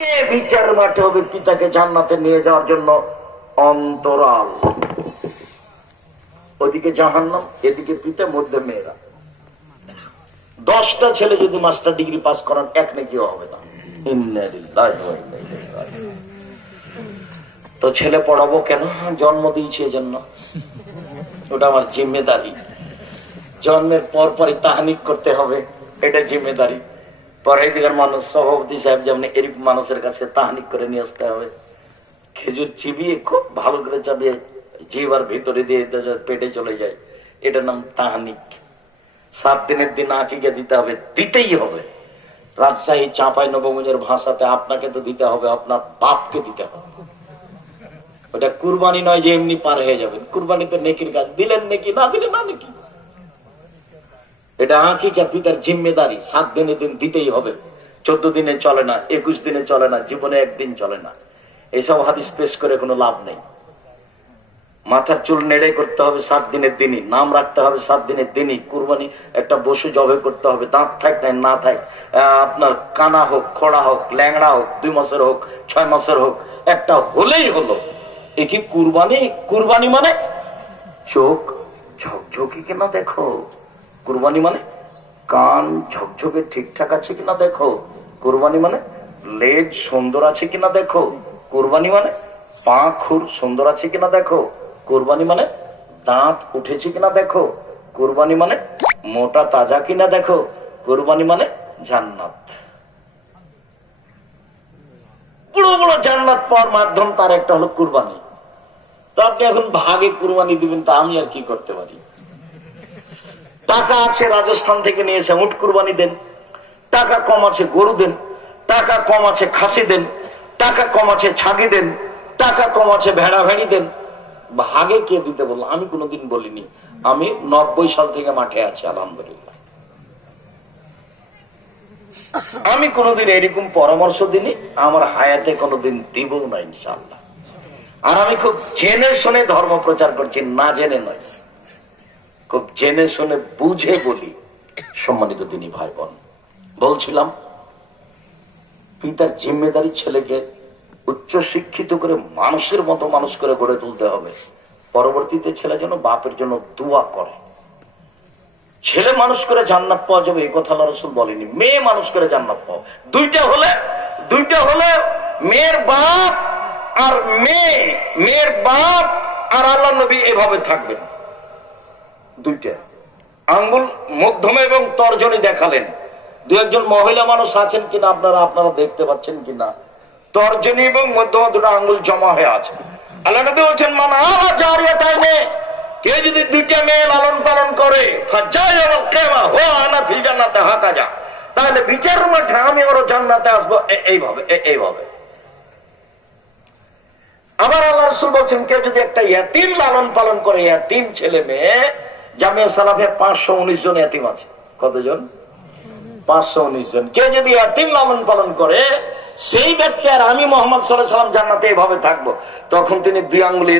বিচার মাঠে হবে পিতাকে জান্নাতে নিয়ে যাওয়ার জন্য অন্তরাল, ওদিকে জাহান্নাম, এদিকে পিতা, মধ্যে মেয়েরা। 10টা ছেলে যদি মাস্টার ডিগ্রি পাস করান এক নেকিও হবে না। তো ছেলে পড়াবো কেন? জন্ম দিয়েছি এজন্য, ওটা আমার জিম্মেদারি। জন্মের পর পরই তাহানিক করতে হবে, এটা জিম্মেদারি। পরে দিকের মানুষ, সভাপতি সাহেব যেমন এরকম মানুষের কাছে তাহানিক করে নিয়ে আসতে হবে। খেজুর চিবিয়ে খুব ভালো করে চাবিয়ে জিবার ভিতরে দিয়ে পেটে চলে যায়, এটার নাম তাহানিক। 7 দিনের দিন আকিকা দিতে হবে, দিতেই হবে। রাজশাহী চাঁপাই নবগঞ্জের ভাষাতে আপনাকে তো দিতে হবে, আপনার বাপকে দিতে হবে। ওটা কুরবানি নয় যে এমনি পার হয়ে যাবেন। কুরবানি তো নেকির কাজ, দিলেন নেকি, না দিলে না নেকি। এটা আকিকা পিতার জিম্মেদারি। 7 দিনের দিন দিতেই হবে। 14 দিনে চলে না, 21 দিনে চলে না, জীবনে একদিন চলে না। এইসব হাদিস পেশ করে কোনো লাভ নেই। মাথার চুল নেড়ে করতে হবে 7 দিনের দিনই, নাম রাখতে হবে 7 দিনের দিনই। কুরবানি একটা বসু জবে করতে হবে, দাঁত থাক না থাক, আপনার কানা হোক, খোড়া হোক, ল্যাংড়া হোক, 2 মাসের হোক, 6 মাসের হোক, একটা হলেই হলো। এ কি কুরবানি? কুরবানি মানে চোখ ঝকঝকি কিনা দেখো। কুরবানি মানে কান ঝকঝকে ঠিকঠাক আছে কিনা দেখো। কুরবানি মানে লেজ সুন্দর আছে কিনা দেখো। কুরবানি মানে পা খুর সুন্দর আছে কিনা দেখো। কুরবানি মানে দাঁত উঠেছে কিনা দেখো। কুরবানি মানে মোটা তাজা কিনা দেখো। কুরবানি মানে জান্নাত, বড় বড় জান্নাত পাওয়ার মাধ্যম তার একটা হলো কুরবানি। তো আপনি এখন ভাগে কুরবানি দিবেন, তা আমি আর কি করতে পারি? টাকা আছে, রাজস্থান থেকে নিয়ে এসে উট কুরবানি দেন। টাকা কম আছে, গরু দেন। টাকা কম আছে, খাসি দেন। টাকা কম আছে, ছাগি দেন। টাকা কম আছে, ভেড়া ভেড়ি দেন। ভাগে কে দিতে বললো? আমি কোনোদিন বলিনি। আমি 90 সাল থেকে মাঠে আছি, আলহামদুলিল্লাহ। আমি কোনোদিন এরকম পরামর্শ দিইনি, আমার হায়াতে কোনোদিন দিব না ইনশাআল্লাহ। আর আমি খুব জেনে শুনে ধর্ম প্রচার করছি, না জেনে নয়, খুব জেনে শুনে বুঝে বলি। সম্মানিত দিনী ভাই বোন, বলছিলাম পিতার জিম্মেদারি ছেলেকে উচ্চ শিক্ষিত করে মানুষের মতো মানুষ করে গড়ে তুলতে হবে। পরবর্তীতে ছেলে যেন বাপের জন্য দোয়া করে। ছেলে মানুষ করে জান্নাত পাওয়া যাবে এই কথা আল্লাহ রাসূল বলেনি। মেয়ে মানুষ করে জান্নাত পাওয়া, দুইটা হলে মেয়ের বাপ আর মেয়ের বাপ আর আল্লাহ নবী এভাবে থাকবেন। দুইটা আঙ্গুল মধ্যমে এবং তর্জনী দেখালেন। 2-1 মহিলা মানুষ আছেন কিনা আপনারা দেখতে পাচ্ছেন কিনা, তর্জনী এবং মধ্যমা 2টা আঙ্গুল জমা হয়ে আছে। আল্লাহ নবী বলছেন, মানা জারিয়াতাইনে, কেউ যদি 2টা মেয়ে লালন পালন করে, তাহলে বিচার মাঠে আমি ওর জান্নাতে আসবো। এইভাবে আবার আল্লাহ রাসূল বলছেন, কেউ যদি একটা ইয়াতিম লালন পালন করে, ইয়াতিম ছেলে মেয়ে, জামিয়া সালাফে 519 জন ইয়াতিম আছে। কতজন? 519 জন। কেউ যদি ইয়াতিম লালন পালন করে, সেই ব্যক্তি আর আমি মুহাম্মদ সাল্লাল্লাহু আলাইহি ওয়াসাল্লাম জান্নাতে এইভাবে থাকবো। তখন তিনি 2 আঙ্গুলে